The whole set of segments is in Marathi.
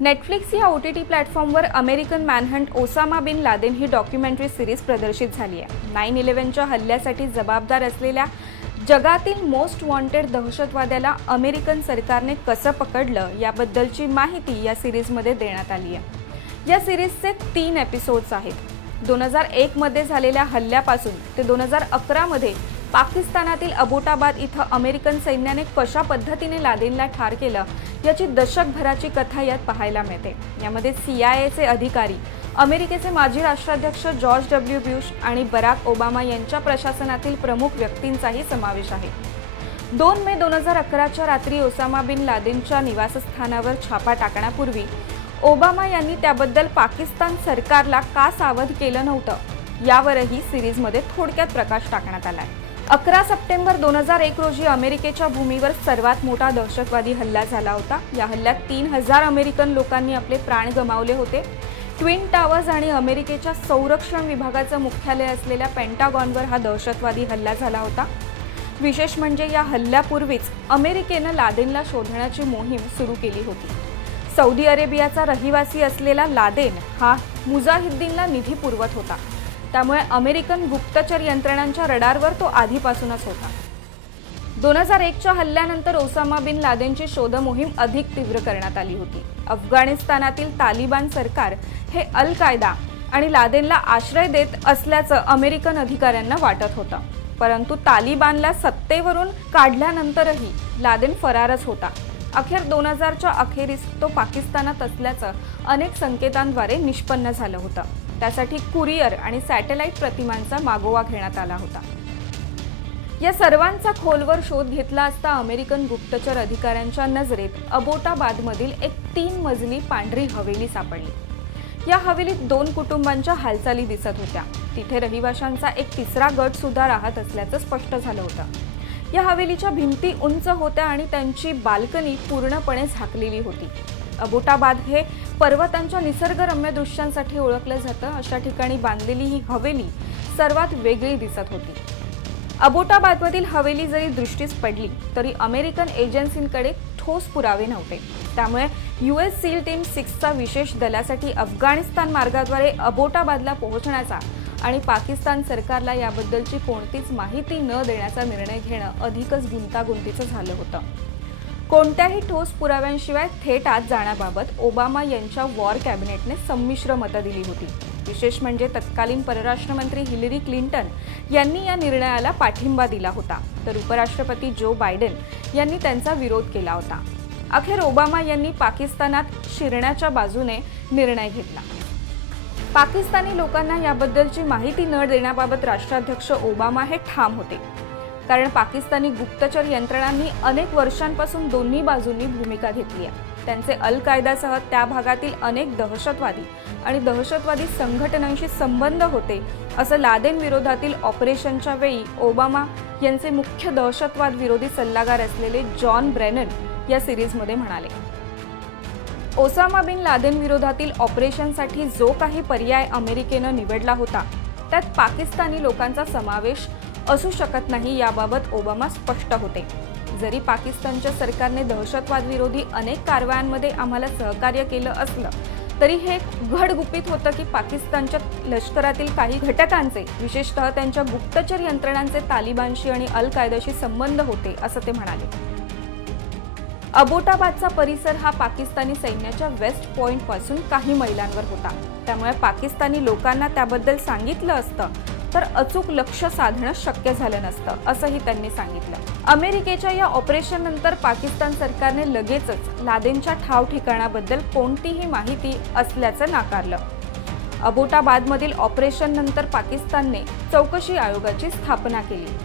नेटफ्लिक्स या OTT प्लॅटफॉर्मवर अमेरिकन मॅनहंट ओसामा बिन लादेन ही डॉक्युमेंटरी सिरीज प्रदर्शित झाली आहे। 9/11च्या हल्ल्यासाठी जबाबदार असलेल्या जगातील मोस्ट वॉन्टेड दहशतवाद्याला अमेरिकन सरकारने कसं पकडलं याबद्दलची माहिती या सिरीजमध्ये देण्यात आली आहे। या सिरीजचे 3 एपिसोड्स आहेत। 2001 मध्ये झालेल्या हल्ल्यापासून ते 2011 मध्ये पाकिस्तानातील अबोटाबाद इथं अमेरिकन सैन्याने कशा पद्धतीने लादेनला ठार केलं याची दशकभराची कथा यात पाहायला मिळते। यामध्ये CIAचे अधिकारी, अमेरिकेचे माजी राष्ट्राध्यक्ष जॉर्ज W. बुश आणि बराक ओबामा यांच्या प्रशासनातील प्रमुख व्यक्तींचाही समावेश आहे। 2 मे 2011च्या रात्री ओसामा बिन लादेनच्या निवासस्थानावर छापा टाकण्यापूर्वी ओबामा यांनी त्याबद्दल पाकिस्तान सरकारला का सावध केलं नव्हतं यावरही सिरीजमध्ये थोडक्यात प्रकाश टाकण्यात आलाय। 11 सप्टेंबर 2001 रोजी अमेरिकेच्या भूमीवर सर्वात मोठा दहशतवादी हल्ला झाला होता। या हल्ल्यात 3000 अमेरिकन लोकांनी आपले प्राण गमावले होते। ट्विन टावर्स आणि अमेरिकेच्या संरक्षण विभागाचं मुख्यालय असलेल्या पेंटागॉनवर हा दहशतवादी हल्ला झाला होता। विशेष म्हणजे या हल्ल्यापूर्वीच अमेरिकेनं लादेनला शोधण्याची मोहीम सुरू केली होती। सौदी अरेबियाचा रहिवासी असलेला लादेन हा मुजाहिद्दीनला निधी पुरवत होता, त्यामुळे अमेरिकन गुप्तचर यंत्रणांच्या रडारवर तो आधीपासूनच होता। 2001च्या हल्ल्यानंतर ओसामा बिन लादेनची शोध मोहीम अधिक तीव्र करण्यात आली होती। अफगाणिस्तानातील तालिबान सरकार हे अल कायदा आणि लादेनला आश्रय देत असल्याचं अमेरिकन अधिकाऱ्यांना वाटत होतं, परंतु तालिबानला सत्तेवरून काढल्यानंतरही लादेन फरारच होता। अखेर 2000च्या अखेरीस तो पाकिस्तानात असल्याचं अनेक संकेतांद्वारे निष्पन्न झालं होतं। त्यासाठी कुरिअर आणि सॅटेलाइट प्रतिमांचा मागोवा घेण्यात आला होता। या सर्वांचा खोलवर शोध घेतला असता अमेरिकन गुप्तचर अधिकाऱ्यांच्या नजरेत अबोटाबादमधील एक 3 मजली पांढरी हवेली सापडली। या हवेलीत 2 कुटुंबांच्या हालचाली दिसत होत्या। तिथे रहिवाशांचा एक 3रा गट सुद्धा राहत असल्याचं स्पष्ट झालं होतं। या हवेलीच्या भिंती उंच होत्या आणि त्यांची बाल्कनी पूर्णपणे झाकलेली होती। अबोटाबाद हे पर्वतांच्या निसर्गरम्य दृश्यांसाठी ओळखलं जातं। अशा ठिकाणी बांधलेली ही हवेली सर्वात वेगळी दिसत होती। अबोटाबादमधील हवेली जरी दृष्टीस पडली तरी अमेरिकन एजन्सींकडे ठोस पुरावे नव्हते। त्यामुळे US SEAL टीम 6चा विशेष दलासाठी अफगाणिस्तान मार्गाद्वारे अबोटाबादला पोहोचण्याचा आणि पाकिस्तान सरकारला याबद्दलची कोणतीच माहिती न देण्याचा निर्णय घेणं अधिकच गुंतागुंतीचं झालं होतं। कोणत्याही ठोस पुराव्यांशिवाय थेट आत जाण्याबाबत ओबामा यांच्या वॉर कॅबिनेटने संमिश्र मतं दिली होती। विशेष म्हणजे तत्कालीन परराष्ट्र मंत्री हिलरी क्लिंटन यांनी या निर्णयाला पाठिंबा दिला होता, तर उपराष्ट्रपती जो बायडेन यांनी त्यांचा विरोध केला होता। अखेर ओबामा यांनी पाकिस्तानात शिरण्याच्या बाजूने निर्णय घेतला। पाकिस्तानी लोकांना याबद्दलची माहिती न देण्याबाबत राष्ट्राध्यक्ष ओबामा हे ठाम होते, कारण पाकिस्तानी गुप्तचर यंत्रणांनी अनेक वर्षांपासून दोन्ही बाजूंनी भूमिका घेतली आहे। त्यांचे अल कायदासह त्या भागातील अनेक दहशतवादी आणि दहशतवादी संघटनांशी संबंध होते, असं लादेन विरोधातील ऑपरेशनच्या वेळी ओबामा यांचे मुख्य दहशतवाद विरोधी सल्लागार असलेले जॉन ब्रेनन या सिरीजमध्ये म्हणाले। ओसामा बिन लादेन विरोधातील ऑपरेशनसाठी जो काही पर्याय अमेरिकेनं निवडला होता त्यात पाकिस्तानी लोकांचा समावेश असू शकत नाही याबाबत ओबामा स्पष्ट होते। जरी पाकिस्तानच्या सरकारने दहशतवाद विरोधी अनेक कारवायांमध्ये आम्हाला सहकार्य केलं असलं तरी हे घडगुपित होतं की पाकिस्तानच्या लष्करातील काही घटकांचे, विशेषतः त्यांच्या गुप्तचर यंत्रणांचे तालिबानशी आणि अल कायदाशी संबंध होते, असं ते म्हणाले। अबोटाबादचा परिसर हा पाकिस्तानी सैन्याच्या वेस्ट पॉइंट पासून काही मैलांवर होता, त्यामुळे पाकिस्तानी लोकांना त्याबद्दल सांगितलं असतं तर अचूक लक्ष्य साधणं शक्य झालं नसतं, असंही त्यांनी सांगितलं। अमेरिकेच्या या ऑपरेशननंतर पाकिस्तान सरकारने लगेचच लादेनच्या ठाव ठिकाणाबद्दल कोणतीही माहिती असल्याचं नाकारलं। अबोटाबादमधील ऑपरेशननंतर पाकिस्तानने चौकशी आयोगाची स्थापना केली।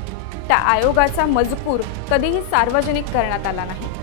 त्या आयोगाचा मजकूर कधीही सार्वजनिक करण्यात आला नाही।